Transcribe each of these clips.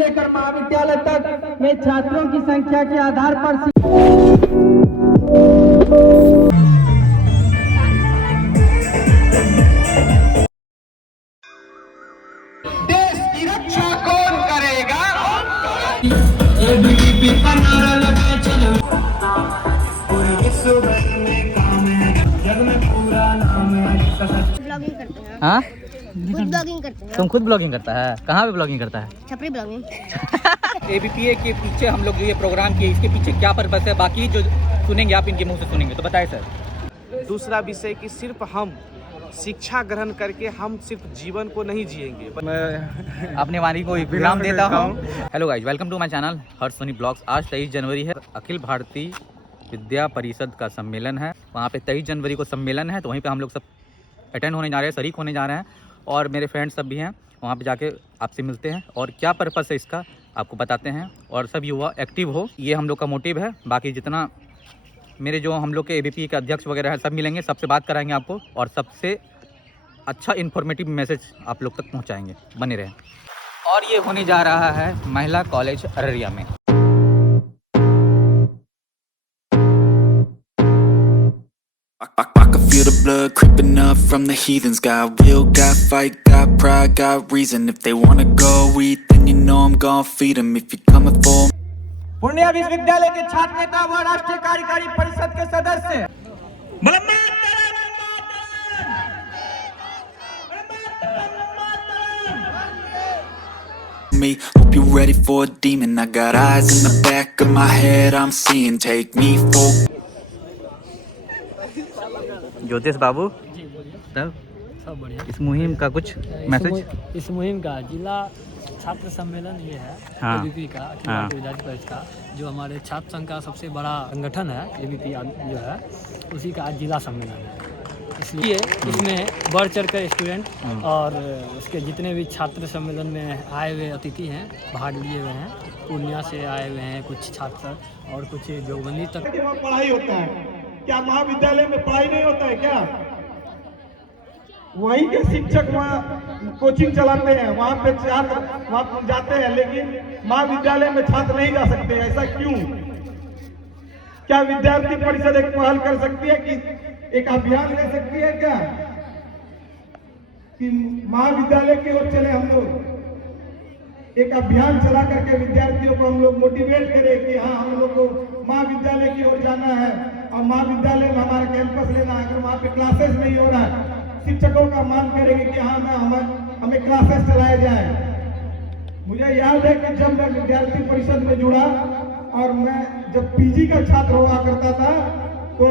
लेकर महाविद्यालय तक में छात्रों की संख्या के आधार पर देश की रक्षा कौन करेगा? ब्लॉगिंग करते हैं। हाँ, खुद ब्लॉगिंग करते हैं। तुम खुद ब्लॉगिंग करता है? कहाँ पे ब्लॉगिंग करता है? छपरी ब्लॉगिंग। एबीपीए के पीछे हम लोग जो ये प्रोग्राम किए, इसके पीछे क्या पर्पस है, बाकी जो सुनेंगे आप इनके मुंह से सुनेंगे, तो बताएं सर। दूसरा विषय कि सिर्फ हम शिक्षा ग्रहण करके हम सिर्फ जीवन को नहीं जिएंगे। मैं अपने वाणी को विराम देता हूँ। Hello guys, welcome to my channel Harsh Soni vlogs. आज 23 जनवरी है, अखिल भारतीय विद्या परिषद का सम्मेलन है। वहाँ पे 23 जनवरी को सम्मेलन है, तो वहीं पे हम लोग सब अटेंड होने जा रहे हैं, शरीक होने जा रहे हैं, और मेरे फ्रेंड्स सब भी हैं। वहाँ पे जाके आपसे मिलते हैं और क्या पर्पस है इसका आपको बताते हैं, और सब युवा एक्टिव हो, ये हम लोग का मोटिव है। बाकी जितना मेरे जो हम लोग के एबीपी के अध्यक्ष वगैरह हैं, सब मिलेंगे, सबसे बात कराएंगे आपको, और सबसे अच्छा इन्फॉर्मेटिव मैसेज आप लोग तक पहुँचाएंगे। बने रहें। और ये होने जा रहा है महिला कॉलेज अररिया में। I can feel the blood creeping up from the heathens. Got will, got fight, got pride, got reason. If they wanna go eat, then you know I'm gonna feed them. If you're coming for me. Purnia विश्वविद्यालय के छात्र नेता व राष्ट्रीय कार्यकारी परिषद के सदस्य Me, hope you're ready for a demon. I got eyes in the back of my head, I'm seeing. Take me for. ज्योतिष बाबू, तब सब बढ़िया। इस मुहिम का कुछ मैसेज? इस मुहिम का जिला छात्र सम्मेलन ये है, हाँ। एबीपी का, अखिल भारतीय विद्यार्थी परिषद का, जो हमारे छात्र संघ का सबसे बड़ा संगठन है। एबीपी जो है उसी का आज जिला सम्मेलन है, इसलिए इसमें बढ़ चढ़ कर स्टूडेंट और उसके जितने भी छात्र सम्मेलन में आए हुए अतिथि हैं भाग लिए हुए हैं। पूर्णिया से आए हुए हैं कुछ छात्र और कुछ जोगबंदी तक। पढ़ाई होता है क्या? महाविद्यालय में पढ़ाई नहीं होता है क्या? वहीं के शिक्षक वहाँ कोचिंग चलाते हैं, वहाँ पे छात्र वहाँ जाते हैं, लेकिन महाविद्यालय में छात्र नहीं जा सकते। ऐसा क्यों? क्या विद्यार्थी परिषद एक पहल कर सकती है कि एक अभियान ले सकती है क्या कि महाविद्यालय की ओर चले? हम लोग एक अभियान चला करके विद्यार्थियों को हम लोग मोटिवेट करें कि हाँ, हम लोग को महाविद्यालय की ओर जाना है और महाविद्यालय में हमारा कैंपस लेना है। अगर वहाँ पे क्लासेस नहीं हो रहा है, शिक्षकों का मांग करेंगे कि हाँ, हमें क्लासेस चलाए जाए। मुझे याद है कि जब मैं विद्यार्थी परिषद में जुड़ा और मैं जब पीजी का छात्र हुआ करता था, तो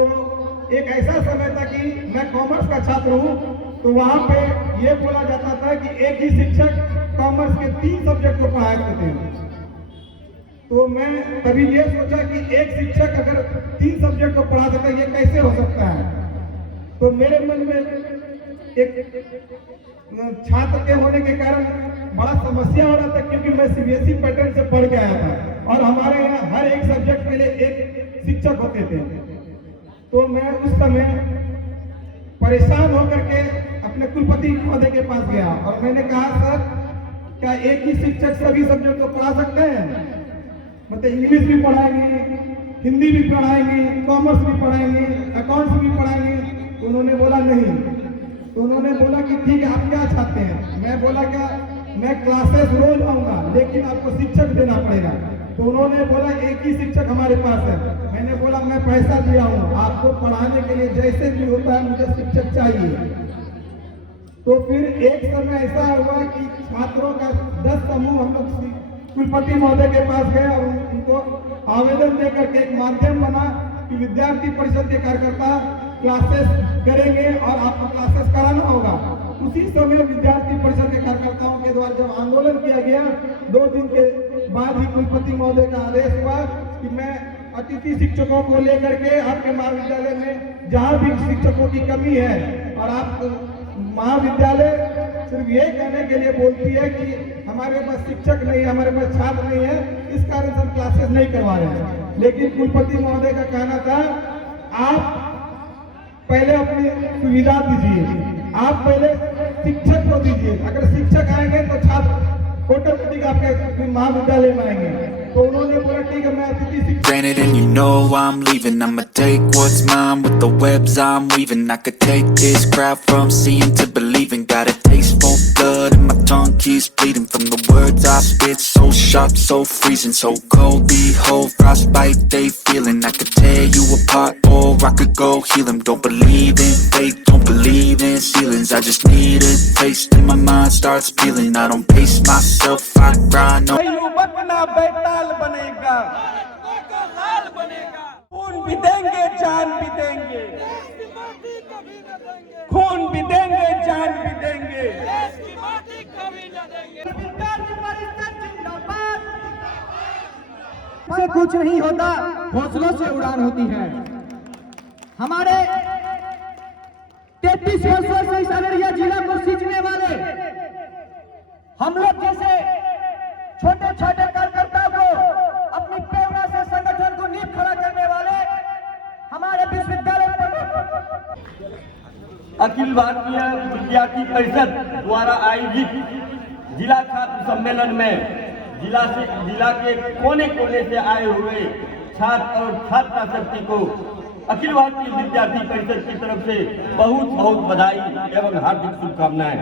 एक ऐसा समय था कि मैं कॉमर्स का छात्र हूँ, तो वहाँ पे ये बोला जाता था कि एक ही शिक्षक कॉमर्स के 3 सब्जेक्ट को पढ़ाया करते थे। तो मैं तभी ये सोचा कि एक शिक्षक अगर 3 सब्जेक्ट को पढ़ा सकता है, ये कैसे हो सकता है? तो मेरे मन में एक छात्र के होने के कारण बड़ा समस्या हो रहा था, क्योंकि मैं सीबीएसई पैटर्न से पढ़ के आया था और हमारे यहाँ हर एक सब्जेक्ट के लिए एक शिक्षक होते थे। तो मैं उस समय परेशान होकर के अपने कुलपति महोदय के पास गया और मैंने कहा, सर क्या एक ही शिक्षक सभी सब्जेक्ट को पढ़ा सकते हैं? मतलब इंग्लिश भी पढ़ाएंगे, हिंदी भी पढ़ाएंगे, कॉमर्स भी पढ़ाएंगे, अकाउंट्स भी पढ़ाएंगे? तो उन्होंने बोला नहीं। तो उन्होंने बोला कि ठीक है, आप क्या चाहते हैं? मैं बोला क्या, मैं क्लासेस रोज आऊंगा, लेकिन आपको शिक्षक देना पड़ेगा। तो उन्होंने बोला एक ही शिक्षक हमारे पास है। मैंने बोला मैं पैसा दिया हूँ आपको पढ़ाने के लिए, जैसे भी होता है मुझे शिक्षक चाहिए। तो फिर एक समय ऐसा हुआ कि छात्रों का 10 समूह हम लोग कुलपति महोदय के पास गए और उनको आवेदन देकर के एक माध्यम बना कि विद्यार्थी परिषद के कार्यकर्ता क्लासेस करेंगे और आपको क्लासेस कराना होगा। उसी समय विद्यार्थी परिषद के कार्यकर्ताओं के द्वारा जब आंदोलन किया गया, 2 दिन के बाद ही कुलपति महोदय का आदेश हुआ कि मैं अतिथि शिक्षकों को लेकर के आपके महाविद्यालय में जहाँ भी शिक्षकों की कमी है, और आप महाविद्यालय सिर्फ ये कहने के लिए बोलती है कि हमारे पास शिक्षक नहीं है, हमारे पास छात्र नहीं है, इस कारण से हम क्लासेस नहीं करवा रहे हैं। लेकिन कुलपति महोदय का कहना था, आप पहले अपनी सुविधा दीजिए, आप पहले शिक्षक को दीजिए। अगर शिक्षक आएंगे तो छात्र ऑटोमेटिक आपके महाविद्यालय में आएंगे। तो उन्होंने बोला ठीक है मैं अतिथि शिक्षक। Granted, and you know I'm leaving. I'ma take what's mine with the webs I'm weaving. I could take this crowd from seeing to believing. Got a taste for blood and my tongue keeps bleeding from the words I spit. So sharp, so freezing, so cold. Behold, frostbite they feeling. I could tear you apart or I could go heal them. Don't believe in fate, don't believe in ceilings. I just need a taste and my mind starts peeling. I don't pace myself, I grind on. युवक ना बेताल बनेगा, खून भी देंगे जान भी देंगे, खून भी देंगे जान भी देंगे। से कुछ नहीं होता, हौसलों से उड़ान होती है। हमारे 33 वर्षों से इस अररिया जिला को सींचने वाले हम लोग जैसे छोटे छोटे कार्यकर्ताओं को अपनी प्रेरणा से संगठन को नींव खड़ा करने वाले हमारे विश्वविद्यालय अखिल भारतीय विद्यार्थी परिषद द्वारा आयोजित जिला छात्र सम्मेलन में जिला के कोने कोने से आए हुए छात्र और छात्रा शक्ति को अखिल भारतीय विद्यार्थी परिषद की तरफ से बहुत बहुत बधाई एवं हार्दिक शुभकामनाएं।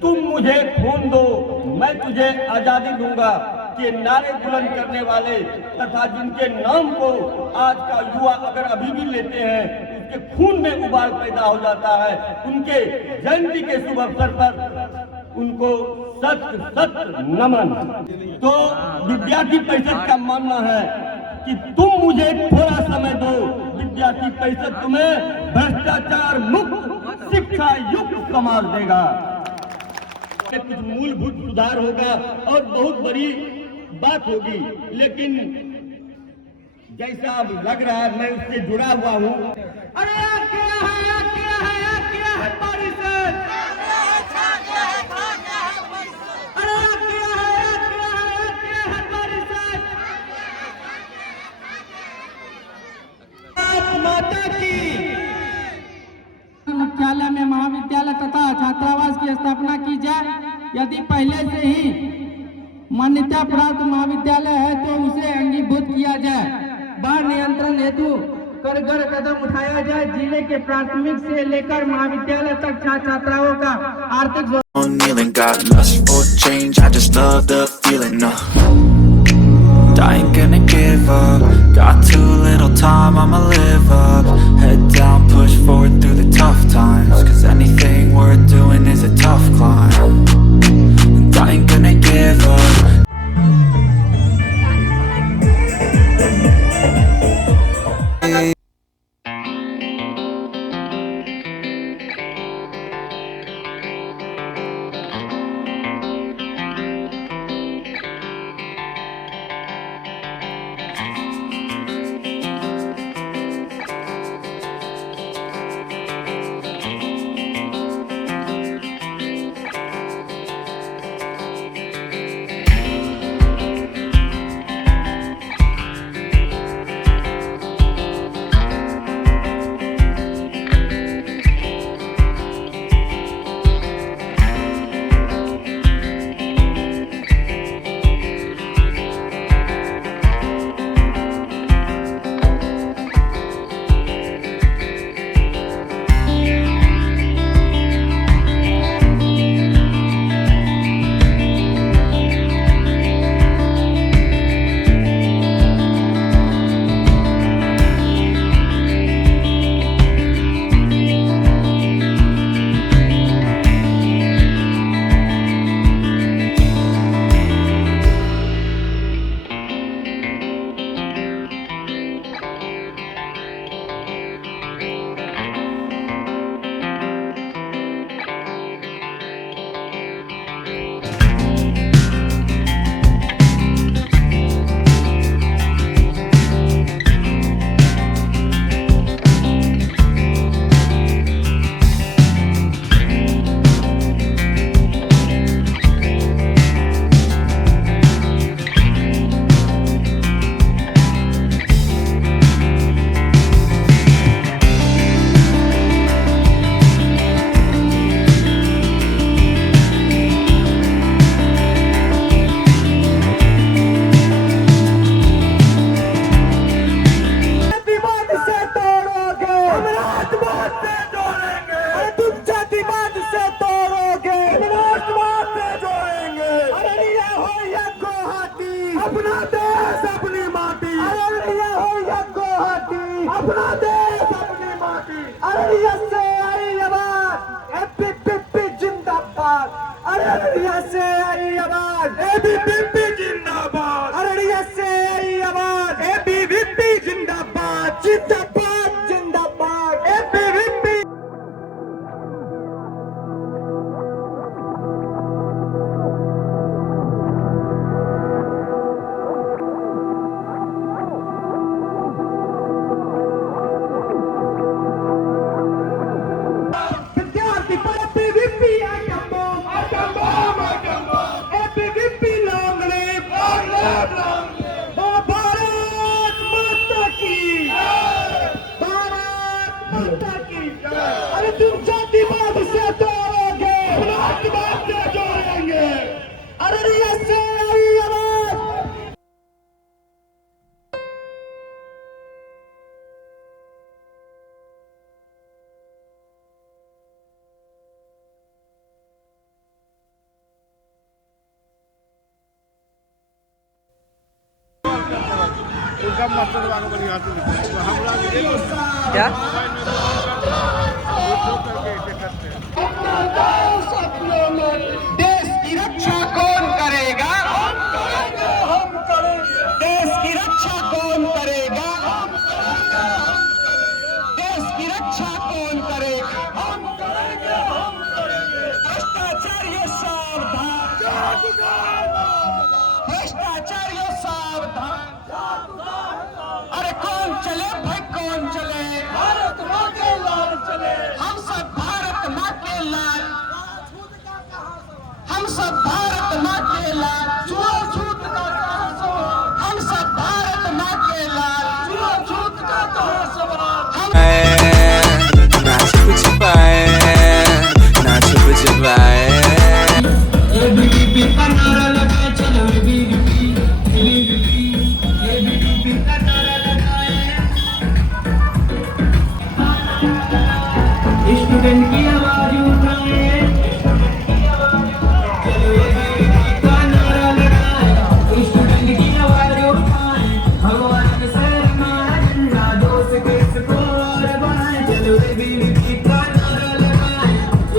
तुम मुझे खून दो मैं तुझे आजादी दूंगा के नारे बुलंद करने वाले तथा जिनके नाम को आज का युवा अगर अभी भी लेते हैं उसके खून में उबाल पैदा हो जाता है। उनके जयंती के शुभ अवसर पर उनको सत सत नमन। तो विद्यार्थी परिषद का मानना है कि तुम मुझे थोड़ा समय दो, विद्यार्थी परिषद तुम्हें भ्रष्टाचार मुक्त शिक्षा युक्त समाज देगा। कुछ मूलभूत सुधार होगा और बहुत बड़ी बात होगी, लेकिन जैसा अब लग रहा है मैं उससे जुड़ा हुआ हूँ। अरे क्या है परिषद, अरे क्या है परिषद। माता की मुख्यालय में महाविद्यालय तथा छात्रावास की स्थापना की जाए। यदि पहले से ही मान्यता प्राप्त महाविद्यालय है तो उसे अंगीभूत किया जाए। बाढ़ नियंत्रण हेतु कारगर कदम उठाया जाए। जिले के प्राथमिक से लेकर महाविद्यालय तक छात्र छात्राओं का आर्थिक Kneeling, got lust for change, I just love the feeling. I ain't gonna give up, got too little time, I'ma live up. Head down, push forward through the tough times, cause anything worth doing is a tough climb. And I ain't gonna give up. Araria से आई आवाज ABVP जिंदाबाद, अररिया से आई आवाज ABVP जिंदाबाद, जिंदाबाद जिंदाबाद ABVP. विद्यार्थी पर ABVP item bomb, item bomb, item bomb, ABVP long live, long live. Bharat माता की, भारत माता की। अरे तुम जातिवाद से तोड़ोगे, जातिवाद से जोड़ेंगे। अररिया से आई आवाज। क्या देश की रक्षा कौन करेगा? हम करेंगे, हम करेंगे। देश की रक्षा कौन करेगा? हम करेंगे, हम करेंगे। देश की रक्षा कौन करेगा? हम करेंगे, हम करेंगे। भ्रष्टाचारियों सावधान, भ्रष्टाचारियों सावधान। अरे कौन चले भाई, कौन चले? भारत माँ के लाल चले। हम सब भारत माँ के लाल, हम सब भारत माँ के लाल। छूत का कहाँ सवाल? हम सब भारत माँ के लाल। छूत का कहाँ सवाल? हम ना छुप छुपाए, ना छुप छुपाए। एबीवीपी का नारा लगाए, चलो एबीवीपी, एबीवीपी, एबीवीपी का नारा लगाए। स्टूडेंट की आवाज उठाए, चलो एबीवीपी का नारा लगाए। स्टूडेंट की आवाज उठाए, भगवान से हमारा झंडा दोस्त किसको और बढ़ाए। चलो एबीवीपी का नारा लगाए।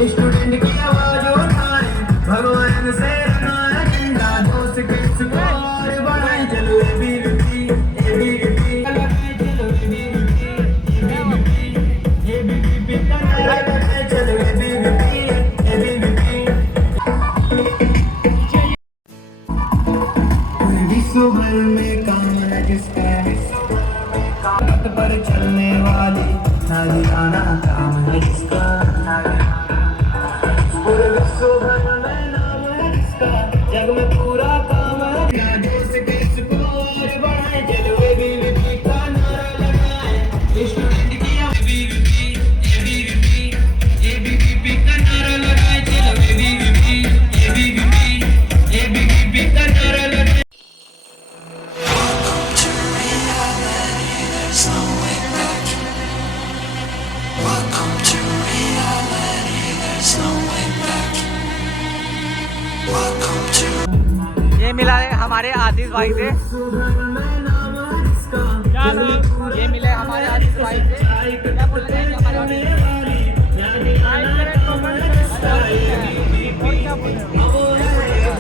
स्टूडेंट की आवाज उठाए, भगवान से हमारा झंडा दोस्त किसको और बढ़ाए। चलो एबीवीपी, एबीवीपी लगाए, चलो एबीवीपी, एबीवीपी, एबीवीपी का नारा लगाए। चलो एबीवीपी, एबीवीपी। विश्व भर में काम है जिसका, हाथ पर चलने वाली नादियाना काम है जिसका, पूरे विश्व भर में नाम है जिसका, जग में पूरा काम है। ना दोस्त किसको और बढ़ाए। चलो एबीवीपी का नारा लगाए। स्टूडेंट की एबीवीपी, एबीवीपी, एबीवीपी का नारा लगाए। चलो एबीवीपी, एबीवीपी, एबीवीपी का नारा लगाए। ये मिला है हमारे आतिश भाई से। क्या नाम? ये मिले हमारे आतिश भाई से। क्या बोल रहे हैं कि हमारे लाइक करें, कमेंट करें और क्या बोल रहे हैं?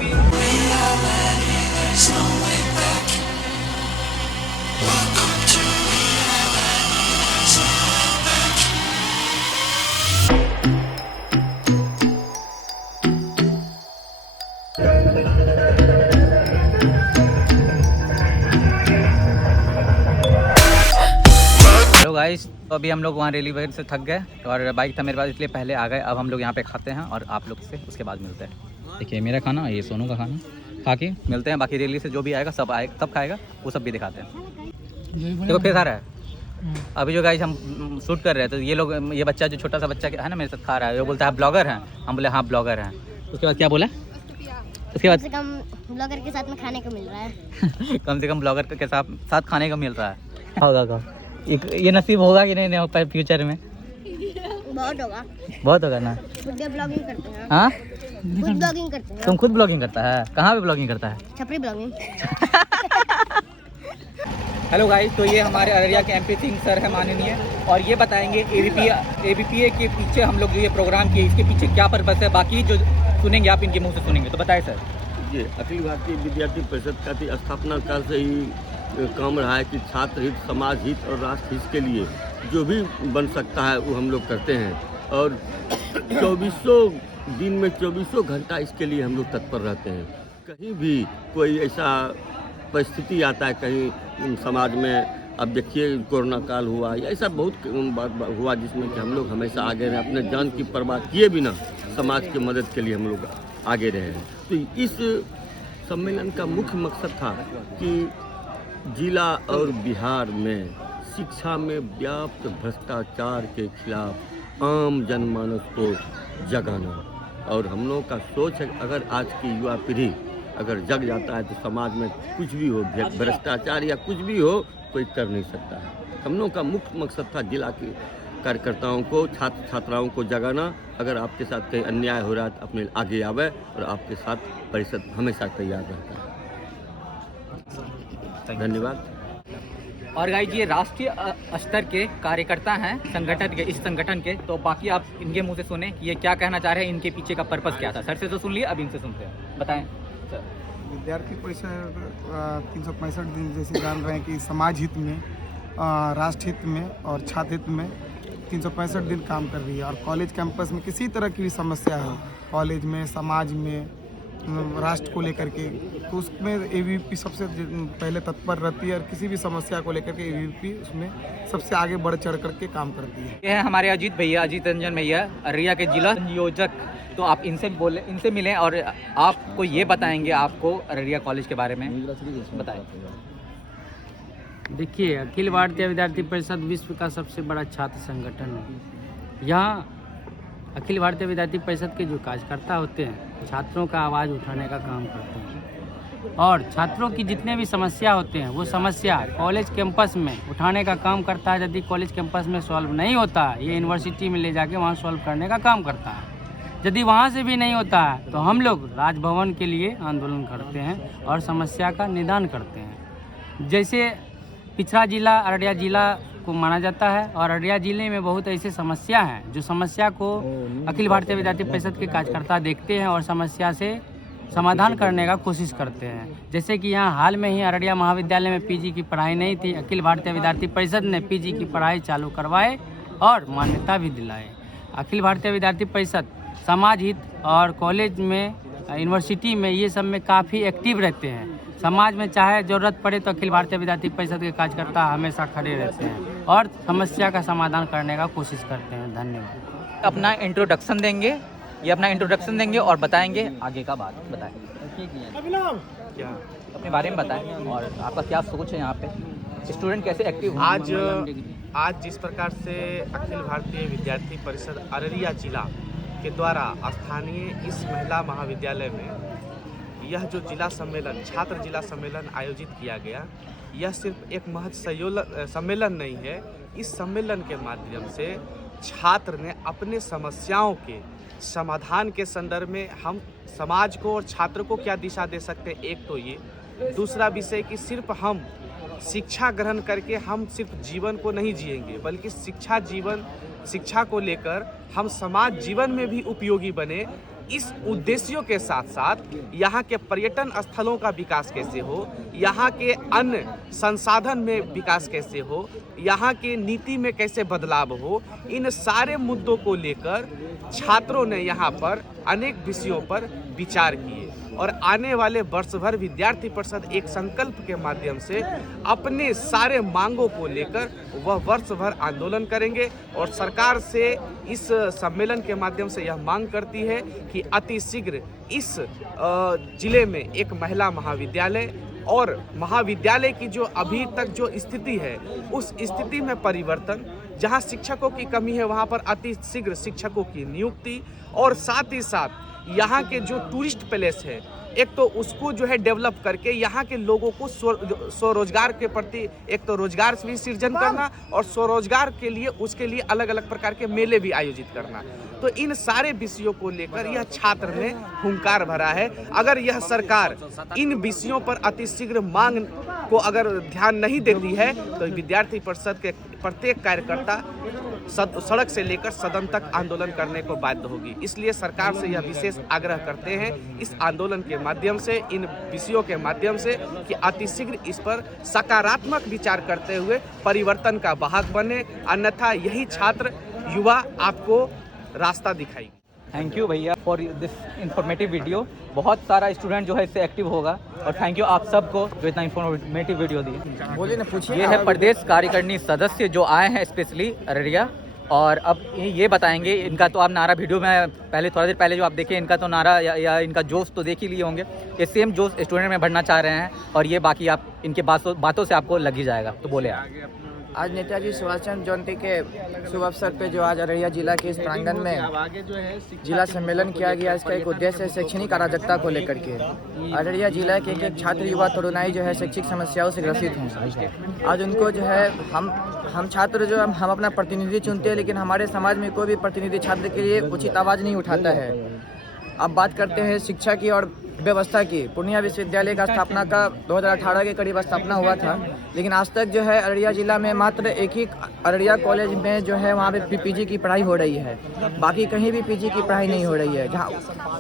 हेलो गाइस, तो अभी हम लोग वहाँ रैली वगैरह से थक गए और बाइक था मेरे पास इसलिए पहले आ गए। अब हम लोग यहाँ पे खाते हैं और आप लोग से उसके बाद मिलते हैं। देखिए मेरा खाना, ये सोनू का खाना, खा के मिलते हैं। बाकी रैली से जो भी आएगा सब खाएगा, वो सब भी दिखाते हैं। देखो फिर खा रहा है। अभी जो गाइस हम शूट कर रहे हैं तो ये लोग, ये बच्चा जो छोटा सा बच्चा है ना मेरे साथ खा रहा है, वो बोलता है ब्लॉगर हैं। हम बोले हाँ ब्लॉगर हैं। उसके बाद क्या बोला? उसके बाद कम से कम ब्लॉगर के साथ में खाने को मिल रहा है। कम से कम ब्लॉगर के साथ खाने को मिल रहा है। होगा ये नसीब होगा कि नहीं हो पाए फ्यूचर में? बहुत होगा, बहुत होगा ना। खुद ब्लॉगिंग करते हैं। हाँ, खुद ब्लॉगिंग करते हैं। तुम खुद ब्लॉगिंग करता है? कहाँ पे ब्लॉगिंग करता है? छपरी ब्लॉगिंग। हेलो गाइस, तो ये हमारे अररिया के MP सिंह सर है माननीय, और ये बताएंगे ABPA के पीछे हम लोग जो ये प्रोग्राम किए इसके पीछे क्या पर्पस है। बाकी जो सुनेंगे, आप इनके मुंह से सुनेंगे, तो बताएं सर। जी, अखिल भारतीय विद्यार्थी परिषद का भी स्थापना काल से ही काम रहा है कि छात्र हित, समाज हित और राष्ट्र हित के लिए जो भी बन सकता है वो हम लोग करते हैं। और 2400 दिन में 2400 घंटा इसके लिए हम लोग तत्पर रहते हैं। कहीं भी कोई ऐसा परिस्थिति आता है कहीं समाज में, अब देखिए कोरोना काल हुआ या ऐसा बहुत बात हुआ जिसमें कि हम लोग हमेशा आगे रहे, अपने जान की परवाह किए बिना समाज की मदद के लिए हम लोग आगे रहे हैं। तो इस सम्मेलन का मुख्य मकसद था कि जिला और बिहार में शिक्षा में व्याप्त भ्रष्टाचार के खिलाफ आम जनमानस को जगाना। और हम लोगों का सोच है अगर आज की युवा पीढ़ी अगर जग जाता है तो समाज में कुछ भी हो, भ्रष्टाचार या कुछ भी हो, कोई कर नहीं सकता है। हम लोगों का मुख्य मकसद था जिला के कार्यकर्ताओं को, छात्र छात्राओं को जगाना। अगर आपके साथ कहीं अन्याय हो रहा है तो अपने आगे आवे, और आपके साथ परिषद हमेशा तैयार रहता है। धन्यवाद। और गाइस ये राष्ट्रीय स्तर के कार्यकर्ता हैं संगठन के, इस संगठन के, तो बाकी आप इनके मुंह से सुने कि ये क्या कहना चाह रहे हैं, इनके पीछे का पर्पस क्या था। सर से तो सुन लिए, अब इनसे सुनते हैं, बताएं सर। विद्यार्थी परिषद 365 दिन जैसे जान रहे हैं कि समाज हित में, राष्ट्र हित में और छात्र हित में 365 दिन काम कर रही है। और कॉलेज कैंपस में किसी तरह की भी समस्या हो, कॉलेज में, समाज में, राष्ट्र को लेकर के, तो उसमें एबीवीपी सबसे पहले तत्पर रहती है। और किसी भी समस्या को लेकर के एबीवीपी उसमें सबसे आगे बढ़ चढ़ करके काम करती है। ये है हमारे अजीत भैया, अजीत रंजन भैया, अररिया के जिला संयोजक। तो आप इनसे बोले, इनसे मिलें और आपको ये बताएंगे आपको अररिया कॉलेज के बारे में बताएं। देखिए, अखिल भारतीय विद्यार्थी परिषद विश्व का सबसे बड़ा छात्र संगठन है। यहाँ अखिल भारतीय विद्यार्थी परिषद के जो कार्यकर्ता होते हैं, छात्रों का आवाज़ उठाने का काम करते हैं। और छात्रों की जितने भी समस्या होते हैं वो समस्या कॉलेज कैंपस में उठाने का काम करता है। यदि कॉलेज कैंपस में सॉल्व नहीं होता है, ये यूनिवर्सिटी में ले जाके वहाँ सॉल्व करने का काम करता है। यदि वहाँ से भी नहीं होता है तो हम लोग राजभवन के लिए आंदोलन करते हैं और समस्या का निदान करते हैं। जैसे पिछड़ा जिला अररिया जिला को माना जाता है, और अररिया जिले में बहुत ऐसे समस्या हैं जो समस्या को अखिल भारतीय विद्यार्थी परिषद के कार्यकर्ता देखते हैं और समस्या से समाधान करने का कोशिश करते हैं। जैसे कि यहाँ हाल में ही अररिया महाविद्यालय में पीजी की पढ़ाई नहीं थी, अखिल भारतीय विद्यार्थी परिषद ने पीजी की पढ़ाई चालू करवाए और मान्यता भी दिलाए। अखिल भारतीय विद्यार्थी परिषद समाज हित और कॉलेज में, यूनिवर्सिटी में, ये सब में काफ़ी एक्टिव रहते हैं। समाज में चाहे ज़रूरत पड़े तो अखिल भारतीय विद्यार्थी परिषद के कार्यकर्ता हमेशा खड़े रहते हैं और समस्या का समाधान करने का कोशिश करते हैं। धन्यवाद। अपना इंट्रोडक्शन देंगे, ये अपना इंट्रोडक्शन देंगे और बताएंगे आगे का बात। बताएं क्या अपने बारे में बताएं और आपका क्या सोच है यहाँ पे, स्टूडेंट कैसे एक्टिव। आज जिस प्रकार से अखिल भारतीय विद्यार्थी परिषद अररिया जिला के द्वारा स्थानीय इस महिला महाविद्यालय में यह जो जिला सम्मेलन, छात्र जिला सम्मेलन आयोजित किया गया, यह सिर्फ एक महज सम्मेलन नहीं है। इस सम्मेलन के माध्यम से छात्र ने अपने समस्याओं के समाधान के संदर्भ में हम समाज को और छात्र को क्या दिशा दे सकते हैं, एक तो ये। दूसरा विषय कि सिर्फ हम शिक्षा ग्रहण करके हम सिर्फ जीवन को नहीं जिएंगे, बल्कि शिक्षा को लेकर हम समाज जीवन में भी उपयोगी बने। इस उद्देश्यों के साथ साथ यहाँ के पर्यटन स्थलों का विकास कैसे हो, यहाँ के अन्य संसाधन में विकास कैसे हो, यहाँ के नीति में कैसे बदलाव हो, इन सारे मुद्दों को लेकर छात्रों ने यहाँ पर अनेक विषयों पर विचार किए। और आने वाले वर्ष भर विद्यार्थी परिषद एक संकल्प के माध्यम से अपने सारे मांगों को लेकर वह वर्ष भर आंदोलन करेंगे। और सरकार से इस सम्मेलन के माध्यम से यह मांग करती है कि अति शीघ्र इस जिले में एक महिला महाविद्यालय और महाविद्यालय की जो अभी तक जो स्थिति है उस स्थिति में परिवर्तन, जहां शिक्षकों की कमी है वहां पर अति शीघ्र शिक्षकों की नियुक्ति, और साथ ही साथ यहाँ के जो टूरिस्ट प्लेस है एक तो उसको जो है डेवलप करके यहाँ के लोगों को स्वरोजगार के प्रति एक तो रोजगार भी सृजन करना और स्वरोजगार के लिए उसके लिए अलग अलग प्रकार के मेले भी आयोजित करना। तो इन सारे विषयों को लेकर यह छात्र ने हुंकार भरा है। अगर यह सरकार इन विषयों पर अतिशीघ्र मांग को अगर ध्यान नहीं देती है तो विद्यार्थी परिषद के प्रत्येक कार्यकर्ता सड़क से लेकर सदन तक आंदोलन करने को बाध्य होगी। इसलिए सरकार से यह विशेष आग्रह करते हैं इस आंदोलन के माध्यम से, इन विषयों के माध्यम से, कि अतिशीघ्र इस पर सकारात्मक विचार करते हुए परिवर्तन का वाहक बने, अन्यथा यही छात्र युवा आपको रास्ता दिखाएगी। थैंक यू भैया फॉर दिस इंफॉर्मेटिव वीडियो। बहुत सारा स्टूडेंट जो है इससे एक्टिव होगा और थैंक यू आप सबको जो इतना इंफॉर्मेटिव वीडियो दी। बोलिए ना, पूछिए। ये है प्रदेश कार्यकारिणी सदस्य जो आए हैं स्पेशली अररिया, और अब ये बताएंगे इनका तो आप नारा वीडियो में पहले थोड़ा देर पहले जो आप देखे इनका तो नारा या इनका जोश तो देख ही लिए होंगे। ये सेम जोश स्टूडेंट में भरना चाह रहे हैं और ये बाकी आप इनके बातों से आपको लग ही जाएगा। तो बोले आप। आज नेताजी सुभाष चंद्र जयंती के शुभ अवसर पे जो आज अररिया जिला के इस प्रांगण में जिला सम्मेलन किया गया, इसका एक उद्देश्य है शैक्षणिक अराजकता को लेकर के। अररिया जिला के एक छात्र युवा तरुणाई जो है शैक्षिक समस्याओं से ग्रसित हैं। आज उनको जो है हम छात्र जो हम अपना प्रतिनिधि चुनते हैं, लेकिन हमारे समाज में कोई भी प्रतिनिधि छात्र के लिए उचित आवाज़ नहीं उठाता है। अब बात करते हैं शिक्षा की और व्यवस्था की। पूर्णिया विश्वविद्यालय का स्थापना का 2018 के करीब स्थापना हुआ था, लेकिन आज तक जो है अररिया जिला में मात्र एक ही अररिया कॉलेज में जो है वहाँ पे पीजी की पढ़ाई हो रही है, बाकी कहीं भी पीजी की पढ़ाई नहीं हो रही है। जहाँ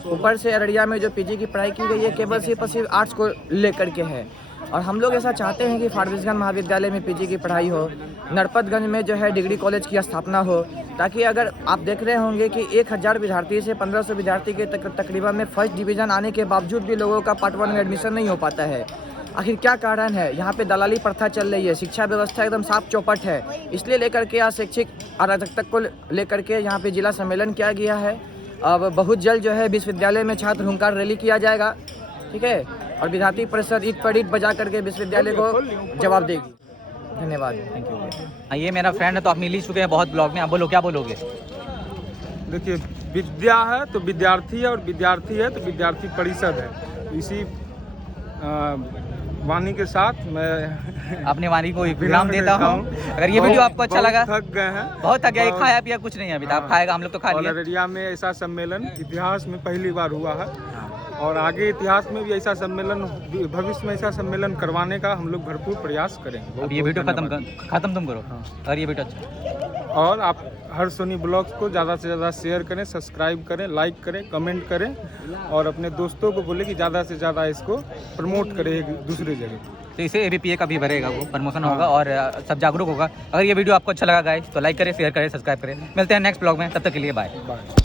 ऊपर से अररिया में जो पीजी की पढ़ाई की गई है केवल सिर्फ और सिर्फ आर्ट्स को लेकर के है, और हम लोग ऐसा चाहते हैं कि फारबिसगंज महाविद्यालय में पीजी की पढ़ाई हो, नरपतगंज में जो है डिग्री कॉलेज की स्थापना हो, ताकि अगर आप देख रहे होंगे कि 1000 विद्यार्थी से 1500 विद्यार्थी के तकरीबन में फर्स्ट डिवीज़न आने के बावजूद भी लोगों का पार्ट 1 में एडमिशन नहीं हो पाता है। आखिर क्या कारण है? यहाँ पे दलाली प्रथा चल रही है, शिक्षा व्यवस्था एकदम साफ चौपट है। इसलिए लेकर के आज शैक्षिक अराजकता को लेकर के यहाँ पे जिला सम्मेलन किया गया है। अब बहुत जल्द जो है विश्वविद्यालय में छात्र हुंकार रैली किया जाएगा, ठीक है, और विद्यार्थी परिषद ईट पर ईट बजा करके विश्वविद्यालय को जवाब देगी। धन्यवाद, थैंक यू। ये मेरा फ्रेंड है तो आप मिल ही चुके हैं बहुत ब्लॉग में, आप बोलो क्या बोलोगे? देखिए, विद्या है तो विद्यार्थी है और विद्यार्थी है तो विद्यार्थी परिषद है। इसी वाणी के साथ मैं अपनी वाणी को विराम देता हूँ। अगर ये वीडियो आपको अच्छा लगा, थक गए हैं, बहुत थक गया, खाया पिया कुछ नहीं है अभी, आप खाएगा, हम लोग तो खा लिया। अररिया में ऐसा सम्मेलन इतिहास में पहली बार हुआ है और आगे इतिहास में भी ऐसा सम्मेलन, भविष्य में ऐसा सम्मेलन करवाने का हम लोग भरपूर प्रयास करेंगे। अब ये वीडियो खत्म तुम करो। और ये वीडियो अच्छा, और आप हर्ष सोनी ब्लॉग्स को ज़्यादा से ज़्यादा शेयर करें, सब्सक्राइब करें, लाइक करें, कमेंट करें और अपने दोस्तों को बोले कि ज़्यादा से ज़्यादा इसको प्रमोट करें एक दूसरे जगह। तो इसे ABPA का भी भरेगा, वो प्रमोशन होगा और सब जागरूक होगा। अगर ये वीडियो आपको अच्छा लगा गाइस तो लाइक करें, शेयर करें, सब्सक्राइब करें। मिलते हैं नेक्स्ट ब्लॉग में, तब तक के लिए बाय।